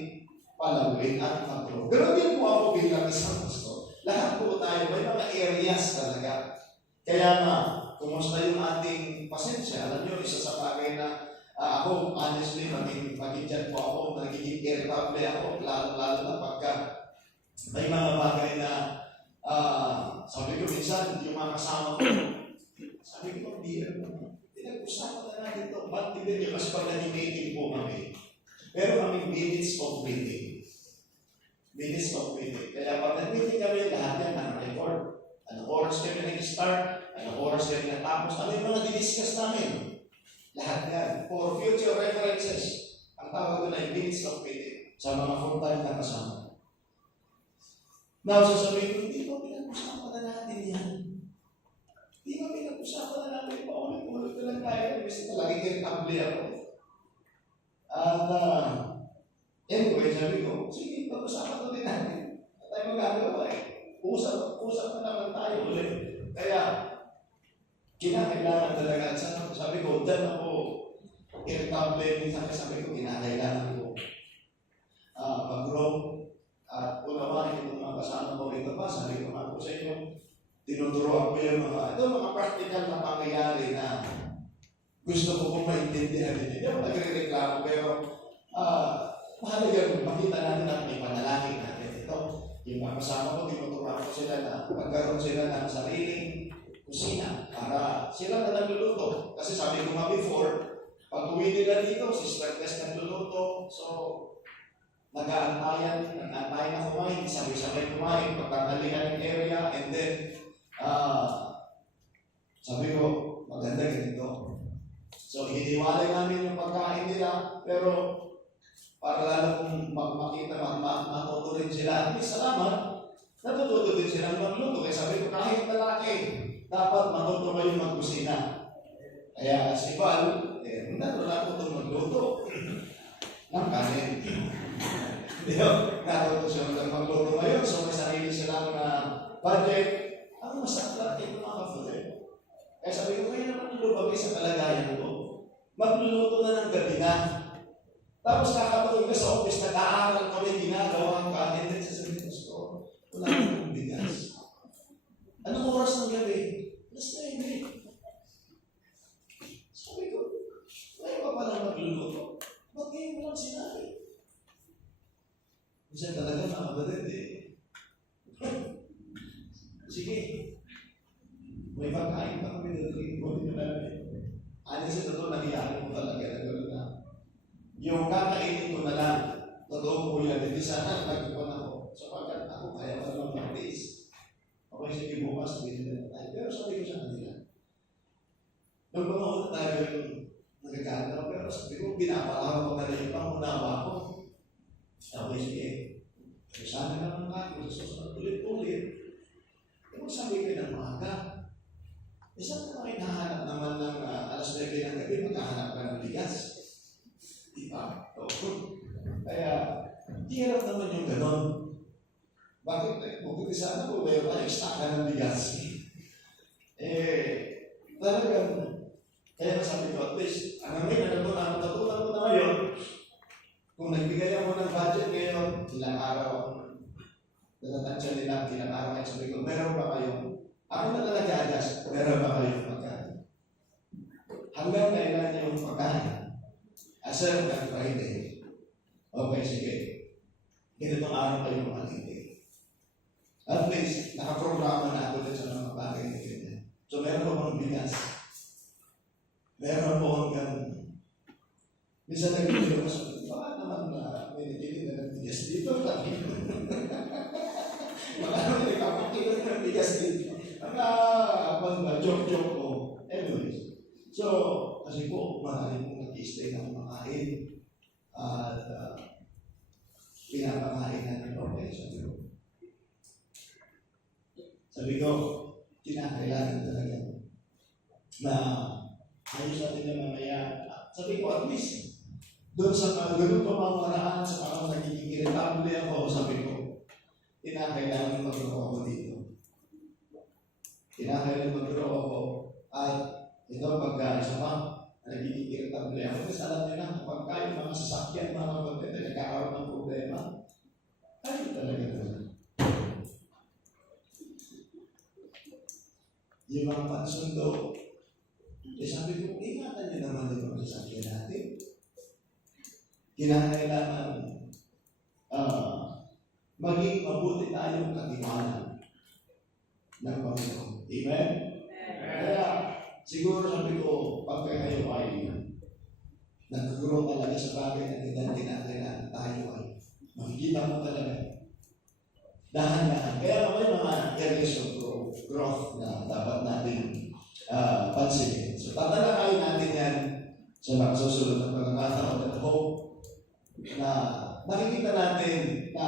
palawin at mag-grow. Pero din po ako bilang isang pastor. Lahat po tayo, may mga areas talaga. Kaya nga, kumusta yung ating pasensya? Alam nyo, isa sa bagay na ako, honestly, maging dyan po ako, nagiging irritable ako, lalo na pagka may mga bagay na, sabi ko minsan, yung mga kasama ko, sabi ko, pinag-usapan na natin ito. Ba't hindi nyo? Kasi pag nag-meeting po kami, pero kami minutes of meeting. Minutes of meeting. Kaya pag nag-meeting kami, lahat yan naka-record. Anong oras kami nag-start? Anong oras kami natapos? Ano yung mga didiscuss namin? Lahat yan. For future references, ang tawag doon ay minutes of meeting sa mga full-time na kasama. Now, sasabihin ko, hindi ko pinag-usapan na natin yan. Hindi ko pinag-usapan na natin. Paulit-ulit ko lang tayo. Kasi talagang irritable ako. At anyway, sabi ko, sige, pag-usapan ulit natin. At tayo magagawa eh. Usap na naman tayo ulit. Kaya, kinakailangan talaga. Sabi ko, dyan ako irritable. Minsan sabi ko, kinakailangan ko mag-grow. At unawain itong mga kasama ko ito pa. Sabi ko nga po sa inyo, tinuturoan ko yung mga practical na pangyayari na gusto ko kung maintindihan din. Hindi ako nagre-reklamo, pero mahalaga makita natin at may panalangin natin. Ito, yung mga kasama ko, tinuturoan ko sila na magkaroon sila ng sariling kusina para sila na nagluluto. Kasi sabi ko nga before, pag uwi nila dito, si Tess nagluluto. So, nag-aantayan na kumain, sabay-sabay kumain, pagkakalihan ng area, and then, sabi ko, maganda ganito. So, hiniwalay namin yung pagkain nila, pero para lalo kung makita, matuto rin sila. At least salamat, natututo din silang magluto. Kaya sabi ko, kahit lalaki, dapat matuto kayong magkusina. Kaya si Val, natuto magluto ng kanin. Natuto siya magluto ngayon. So may sarili silang budget. Ang masakit ito mga kapatid. Kaya sabi ko, kaya naman lumabay sa kalagayan ko. Magluluto na ng gabi na. Tapos kakatuloy ka sa office, nag-aaral kami, ginagawa ka, and then sasabihin ko, wala akong bigas. Anong oras ng gabi? Alas 9. Sabi ko, wala pa palang magluluto. Ba't ngayon mo lang sinabi? Kasi talaga nakabadid eh. Sige. May pagkain pa kami na ito. Buti mo namin. Ano sa totoo, nangyayari mo talaga na gano'n na. Yung kakainin ko na lang, totoo po yan, hindi sana nagpupan ako. Sapagkat ako kaya pa naman mag-taste. Okay, sige bukas, sabihin nila tayo. Pero sabi ko sa kanila, nung mga una tayo yung nagkakaroon ako, pero sabi ko, pinapalawa ko na rin yung pangunawa ko. Okay, sige. Pero sana naman kayo, sa susunod ulit-ulit. Kung sabi ko ng maaga, isang na kayo nahanap naman ng alas 9 ng gabi, maghahanap ka ng bigas. Diba? Kaya, hirap naman yung ganon. Bakit? Bukod sana po, may pa-extra ka ng bigas. Talagang, kaya sabi ko, at least, ang ngayon, natutunan ko na ngayon, kung nagbigay ako ng budget ngayon, ilang araw ako, natatansya nila, ilang araw kayo, sabi ko, meron ba kayong, ako na nag-adjust, meron ba kayong pagkain? Hanggang kailan yung pagkain? Asal ng Friday. Okay, sige. Ganitong araw kayo makalindi. At least, nakaprograma na ako din sa mga bagay na ganyan. So, meron po akong bigas. Meron po akong ganun. Minsan nag-video ko sa baka naman na may nagiging na ng bigas dito. Baka naman nagkapakilot ng bigas dito. Joke-joke ko. Anyways. So, kasi po, maraming pong nag-i-stay na kumakain. At pinapakain natin. Okay, sabi ko, kinakailangan talaga na ayos natin na mamaya. Sabi ko, at least, doon sa ganun pamamaraan sa mga nagiging irritable ako, sabi ko, kinakailangan mag-grow ako dito. Kinakailangan mag-grow ako. At ito, pagka isa pa, nagiging irritable ako. Kasi alam niyo na, kapag kayo mga sasakyan, mga kapatid, na nagkakaroon ng problema, kayo talaga naman. Yung mga pansundo, sabi ko, ingatan niyo naman yung mga sasakyan natin. Kinakailangan maging mabuti tayong katiwanan ng Panginoon. Amen? Kaya, siguro sabi ko, pag kayo ay nag-grow talaga sa bagay na tinatinakilan, tayo ay makikita mo talaga. Dahan-dahan. Kaya may mga areas of growth na dapat natin pansinin. So, tatalakayin natin yan sa mga susunod na pagkakataon at hope na nakikita natin na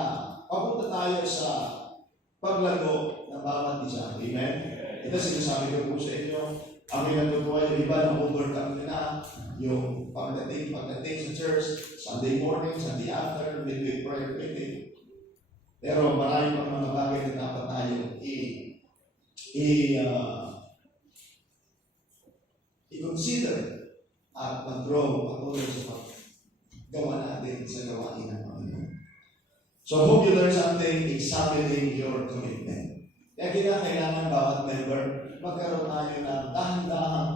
papunta tayo sa paglago ng bawat isa. Amen? Ito sinasabi ko po sa inyo, ang natutuwa yung iba na overcome na yung pagdating sa church, Sunday morning, Sunday afternoon, midweek prayer meeting. Pero marami pang mga bagay na dapat tayo i-consider at mag-grow patuloy sa paggawa natin sa gawain ng Panginoon. So, hope you learn something examining your commitment. Kaya kailangan bawat member magkaroon tayo ng dahan-dahang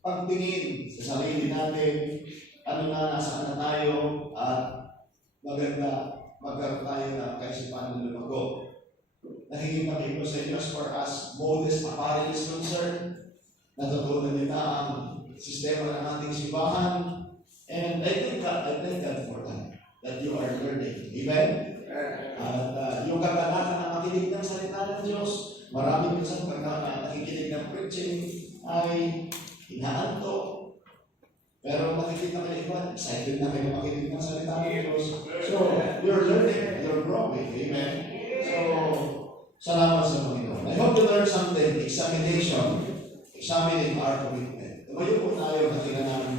pagtingin sa sarili natin, ano na, nasaan na tayo, at maganda magkaroon tayo ng kaisipan na lumago. nakikita kayo sa inyo as far as modest apparel is concerned. Natutunan nila ang sistema ng ating simbahan. And I thank God for that you are learning. Amen? At yung kaganahan na makinig ng salita ng Diyos, marami minsan pagka nakikinig ng preaching ay inaanto. Pero nakikita kayo iba, excited na kayo makinig ng salita ng Diyos. So, you're learning, you're growing. Amen? So, salamat sa Panginoon. I hope you learned something. Examining our commitment. Tumayo po tayo at tingnan namin